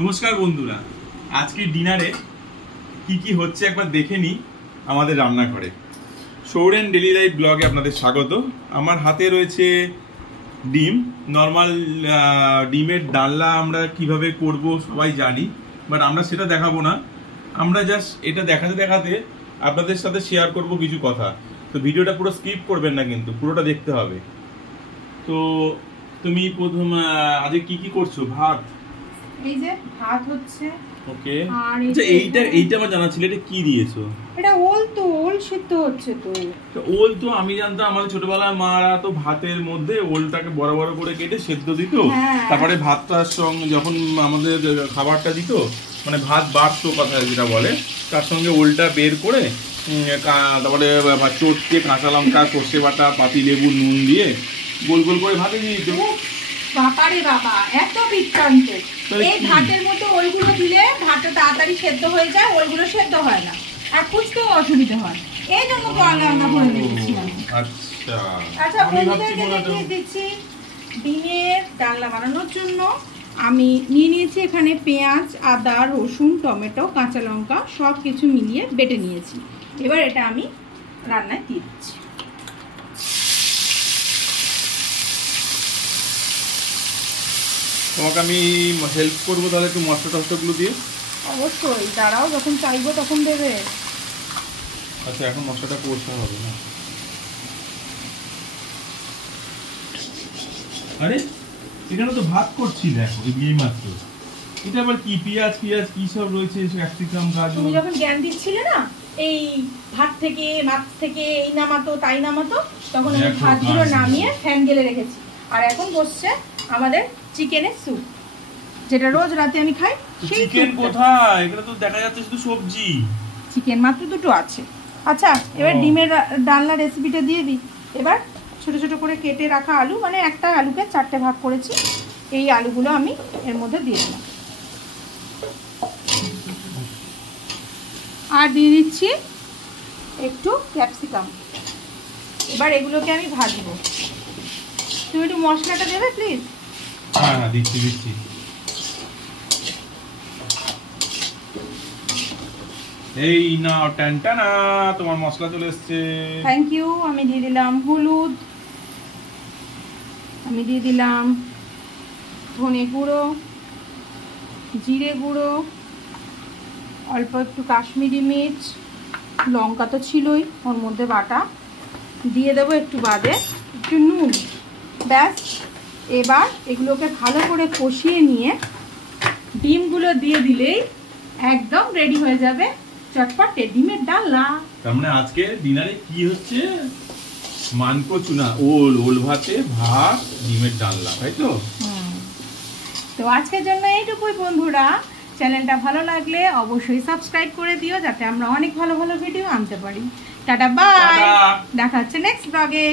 নমস্কার বন্ধুরা, আজকে ডিনারে কি কি হচ্ছে একবার দেখে নিই আমাদের রান্নাঘরে। সৌরেন ডেলি লাইফ ব্লগে আপনাদের স্বাগত। আমার হাতে রয়েছে ডিম, নর্মাল ডিমের ডালনা আমরা কিভাবে করব সবাই জানি, বাট আমরা সেটা দেখাবো না। আমরা জাস্ট এটা দেখাতে দেখাতে আপনাদের সাথে শেয়ার করব কিছু কথা। তো ভিডিওটা পুরো স্কিপ করবেন না, কিন্তু পুরোটা দেখতে হবে। তো তুমি প্রথম আজকে কি কি করছো? ভাত, এই যে ভাত হচ্ছে। ওকে, আর আচ্ছা এইটা আমার জানা ছিল, এটা কি দিয়েছো? এটা ওল, তো ওল সিদ্ধ হচ্ছে। তো ওল তো আমি জানতাম, আমাদের ছোটবেলায় মারা তো ভাতের মধ্যে ওলটাকে বড় বড় করে কেটে সেদ্ধ দিত, তারপরে ভাতটার সঙ্গে যখন আমাদের খাবারটা দিত, মানে ভাত বাড়তো কথা যেটা বলে, তার সঙ্গে ওলটা বের করে তারপরে চটকে কাঁচা লঙ্কা, সর্ষে বাটা, পাতি লেবু, নুন দিয়ে গোল গোল করে ভাতে দিয়ে দিত। বাবারে বাবা, এত বৃত্তান্ত! এই ভাতের মধ্যে ওলগুলো দিলে ভাতটা তাড়াতাড়ি সেদ্ধ হয়ে যায়, ওলগুলো সেদ্ধ হয় না, আর খুঁজতেও অসুবিধা হয়। এই জন্য তো আলাদা করে দিয়েছিলাম। আচ্ছা, বন্ধুদেরকে দেখিয়ে দিচ্ছি ডিমের ডালনা বানানোর জন্য আমি নিয়ে নিয়েছি এখানে পেঁয়াজ, আদা, রসুন, টমেটো, কাঁচা লঙ্কা সব কিছু মিলিয়ে বেটে নিয়েছি। এবার এটা আমি রান্নায় দিয়ে দিচ্ছি। তোমাকে আমি হেল্প করবো তাহলে একটু মশলা টসলাগুলো দিয়ে। অবশ্যই, দাঁড়াও, যখন চাইবো তখন দেবে। আচ্ছা, এখন মশলাটা করতে হবে না। আরে এখানে তো ভাত করছি, দেখো এই মাত্র। এটা আবার কি পেঁয়াজ কি সব রয়েছে, ক্যাপসিকাম, গাজর। তুমি যখন জ্ঞান দিচ্ছিলে না এই ভাত থেকে মাছ থেকে এই নামাতো তাই নামাতো, তখন আমি ভাতগুলো নামিয়ে ফ্যান গেলে রেখেছি। আর এখন বসছে আমাদের চিকেনের স্যুপ, যেটা রোজ রাতে আমি খাই। সেই চিকেন কোথায়? এখানে তো দেখা যাচ্ছে শুধু সবজি। চিকেন মাত্র দুটো আছে। আচ্ছা, এবার ডিমের ডালনা রেসিপিটা দিয়ে দিই। এবার ছোট ছোট করে কেটে রাখা আলু, মানে একটা আলুকে 4টে ভাগ করেছি, এই আলুগুলো আমি এর মধ্যে দিয়ে দিলাম। আর দিয়ে দিচ্ছি একটু ক্যাপসিকাম। এবার এগুলোকে আমি ভাজবো। তুমি একটু মশলাটা দেবে প্লিজ? হ্যাঁ, দিচ্ছি। এই নাও, টানটানা, তোমার মশলা চলে এসেছে। Thank you. আমি দিয়ে দিলাম হলুদ, আমি দিয়ে দিলাম ধনে গুঁড়ো, জিরে গুঁড়ো, অল্প একটু কাশ্মীরি মির্চ, লঙ্কা তো ছিলই ওর মধ্যে বাটা, দিয়ে দেবো একটু বাদে একটু নুন। ব্যাস, এবার এগুলোকে ভালো করে কষিয়ে নিয়ে ডিমগুলো দিয়ে দিলেই একদম রেডি হয়ে যাবে চটপটে ডিমের ডালনা। তার মানে আজকে ডিনারে কি হচ্ছে? মানকো চুনা ওল ভাতে ভাত, ডিমের ডালনা, তাই তো? তো আজকের জন্য এইটুকুই বন্ধুরা। চ্যানেলটা ভালো লাগলে অবশ্যই সাবস্ক্রাইব করে দিও, যাতে আমরা অনেক ভালো ভালো ভিডিও আনতে পারি। টাটা, বাই, দেখা হচ্ছে নেক্সট ব্লগে।